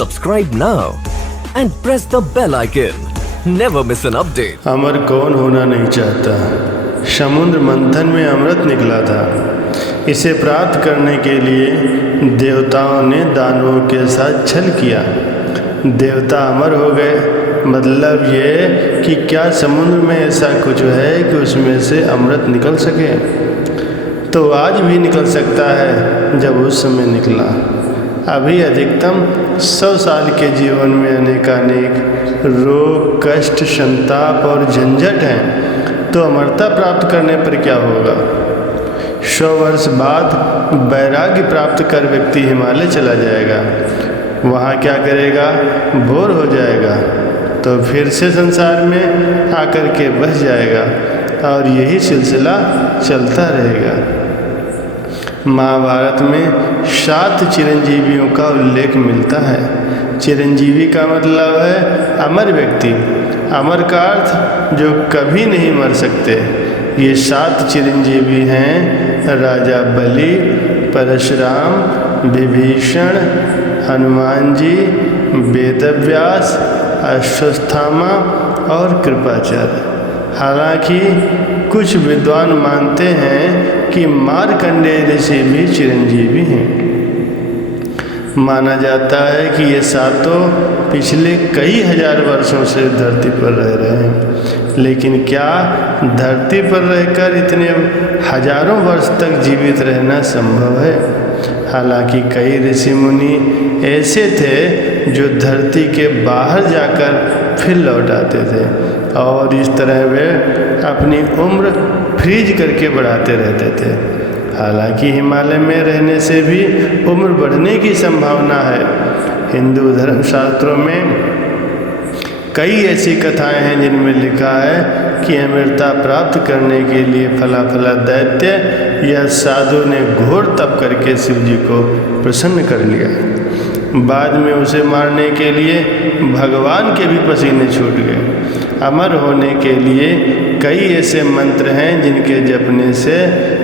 Subscribe now and press the bell icon. Never miss an update. अमर कौन होना नहीं चाहता। समुद्र मंथन में अमृत निकला था। इसे प्राप्त करने के लिए देवताओं ने दानवों के साथ छल किया। देवता अमर हो गए। मतलब ये कि क्या समुद्र में ऐसा कुछ है कि उसमें से अमृत निकल सके? तो आज भी निकल सकता है जब उस समय निकला। अभी अधिकतम 100 साल के जीवन में अनेकानेक रोग, कष्ट, संताप और झंझट हैं, तो अमरता प्राप्त करने पर क्या होगा? 100 वर्ष बाद वैराग्य प्राप्त कर व्यक्ति हिमालय चला जाएगा। वहाँ क्या करेगा? बोर हो जाएगा, तो फिर से संसार में आकर के बस जाएगा और यही सिलसिला चलता रहेगा। महाभारत में 7 चिरंजीवियों का उल्लेख मिलता है। चिरंजीवी का मतलब है अमर व्यक्ति। अमर का अर्थ जो कभी नहीं मर सकते। ये 7 चिरंजीवी हैं राजा बलि, परशुराम, विभीषण, हनुमान जी, वेदव्यास, अश्वत्थामा और कृपाचार्य। हालांकि कुछ विद्वान मानते हैं कि मार्कंडेय ऋषि भी चिरंजीवी हैं। माना जाता है कि ये 7 पिछले कई हजार वर्षों से धरती पर रह रहे हैं। लेकिन क्या धरती पर रहकर इतने हजारों वर्ष तक जीवित रहना संभव है? हालांकि कई ऋषि मुनि ऐसे थे जो धरती के बाहर जाकर फिर लौट आते थे और इस तरह वे अपनी उम्र फ्रीज करके बढ़ाते रहते थे। हालांकि हिमालय में रहने से भी उम्र बढ़ने की संभावना है। हिंदू धर्मशास्त्रों में कई ऐसी कथाएं हैं जिनमें लिखा है कि अमरता प्राप्त करने के लिए फला फला दैत्य या साधु ने घोर तप करके शिव जी को प्रसन्न कर लिया। बाद में उसे मारने के लिए भगवान के भी पसीने छूट गए। अमर होने के लिए कई ऐसे मंत्र हैं जिनके जपने से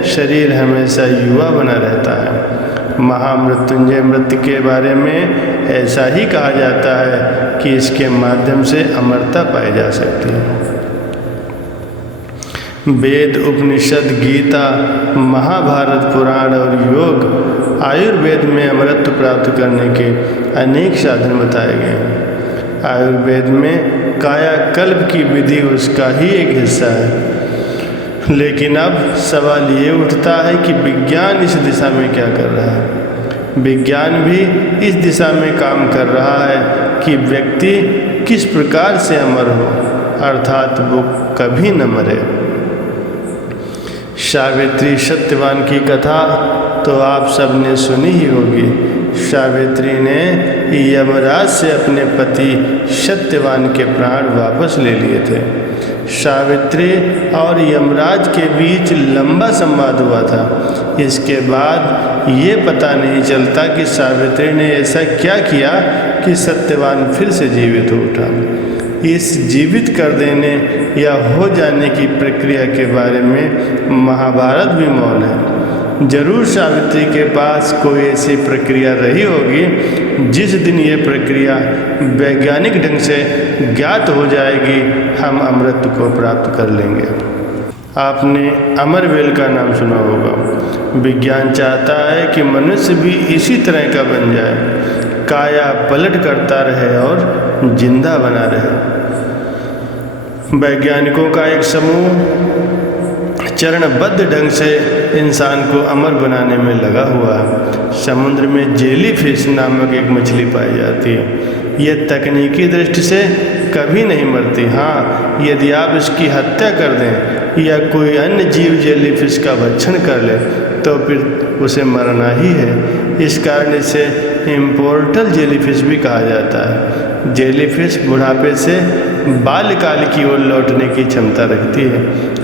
शरीर हमेशा युवा बना रहता है। महामृत्युंजय मृत्यु के बारे में ऐसा ही कहा जाता है कि इसके माध्यम से अमरता पाई जा सकती है। वेद, उपनिषद, गीता, महाभारत, पुराण और योग, आयुर्वेद में अमरत्व प्राप्त करने के अनेक साधन बताए गए हैं। आयुर्वेद में कायाकल्प की विधि उसका ही एक हिस्सा है। लेकिन अब सवाल ये उठता है कि विज्ञान इस दिशा में क्या कर रहा है? विज्ञान भी इस दिशा में काम कर रहा है कि व्यक्ति किस प्रकार से अमर हो, अर्थात वो कभी न मरे। सावित्री सत्यवान की कथा तो आप सबने सुनी ही होगी। सावित्री ने यमराज से अपने पति सत्यवान के प्राण वापस ले लिए थे। सावित्री और यमराज के बीच लंबा संवाद हुआ था। इसके बाद ये पता नहीं चलता कि सावित्री ने ऐसा क्या किया कि सत्यवान फिर से जीवित हो उठा। इस जीवित कर देने या हो जाने की प्रक्रिया के बारे में महाभारत भी मौन है। जरूर सावित्री के पास कोई ऐसी प्रक्रिया रही होगी। जिस दिन ये प्रक्रिया वैज्ञानिक ढंग से ज्ञात हो जाएगी, हम अमृत को प्राप्त कर लेंगे। आपने अमरवेल का नाम सुना होगा। विज्ञान चाहता है कि मनुष्य भी इसी तरह का बन जाए, काया पलट करता रहे और जिंदा बना रहे। वैज्ञानिकों का एक समूह चरणबद्ध ढंग से इंसान को अमर बनाने में लगा हुआ है। समुद्र में जेलीफिश नामक एक मछली पाई जाती है। यह तकनीकी दृष्टि से कभी नहीं मरती। हाँ, यदि आप इसकी हत्या कर दें या कोई अन्य जीव जेलीफिश का भक्षण कर ले तो फिर उसे मरना ही है। इस कारण इसे इम्पोर्टल जेलीफिश भी कहा जाता है। जेलीफिश बुढ़ापे से बाल्यकाल की ओर लौटने की क्षमता रखती है।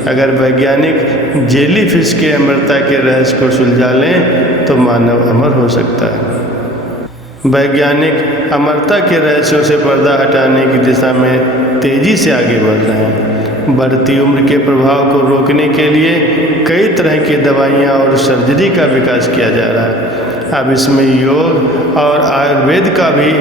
अगर वैज्ञानिक जेलीफिश के अमरता के रहस्य को सुलझा लें तो मानव अमर हो सकता है। वैज्ञानिक अमरता के रहस्यों से पर्दा हटाने की दिशा में तेजी से आगे बढ़ रहे हैं। बढ़ती उम्र के प्रभाव को रोकने के लिए कई तरह की दवाइयाँ और सर्जरी का विकास किया जा रहा है। अब इसमें योग और आयुर्वेद का भी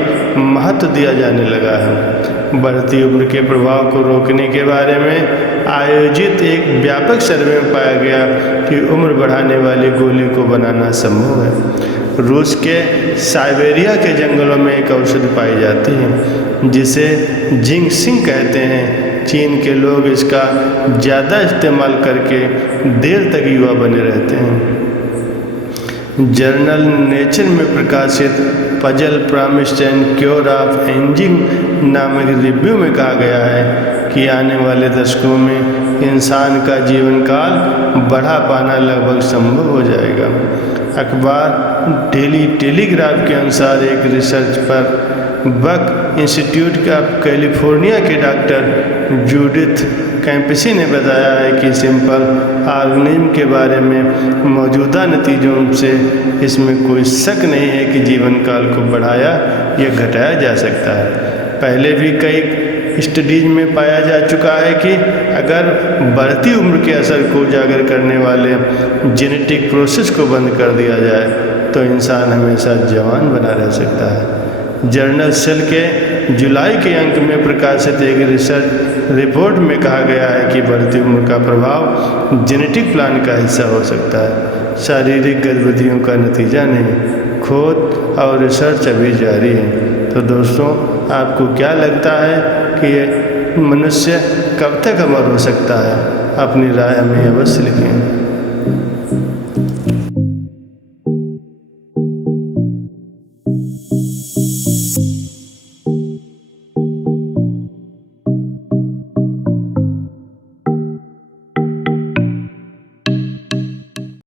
महत्व दिया जाने लगा है। बढ़ती उम्र के प्रभाव को रोकने के बारे में आयोजित एक व्यापक सर्वे में पाया गया कि उम्र बढ़ाने वाली गोली को बनाना संभव है। रूस के साइबेरिया के जंगलों में एक औषधि पाई जाती है जिसे जिंगसिंग कहते हैं। चीन के लोग इसका ज़्यादा इस्तेमाल करके देर तक युवा बने रहते हैं। जर्नल नेचर में प्रकाशित puzzle promised and cure of ageing नामक रिव्यू में कहा गया है कि आने वाले दशकों में इंसान का जीवन काल बढ़ा पाना लगभग संभव हो जाएगा। अखबार डेली टेलीग्राफ के अनुसार एक रिसर्च पर बक इंस्टीट्यूट ऑफ कैलिफोर्निया के डॉक्टर जूडिथ कैंपसी ने बताया है कि सिंपल ऑर्गेनिज्म के बारे में मौजूदा नतीजों से इसमें कोई शक नहीं है कि जीवन काल को बढ़ाया या घटाया जा सकता है। पहले भी कई स्टडीज में पाया जा चुका है कि अगर बढ़ती उम्र के असर को उजागर करने वाले जेनेटिक प्रोसेस को बंद कर दिया जाए तो इंसान हमेशा जवान बना रह सकता है। जर्नल सेल के जुलाई के अंक में प्रकाशित एक रिसर्च रिपोर्ट में कहा गया है कि बढ़ती उम्र का प्रभाव जेनेटिक प्लान का हिस्सा हो सकता है, शारीरिक गतिविधियों का नतीजा नहीं। खोज और रिसर्च अभी जारी है। तो दोस्तों, आपको क्या लगता है कि मनुष्य कब तक अमर हो सकता है? अपनी राय हमें अवश्य लिखें।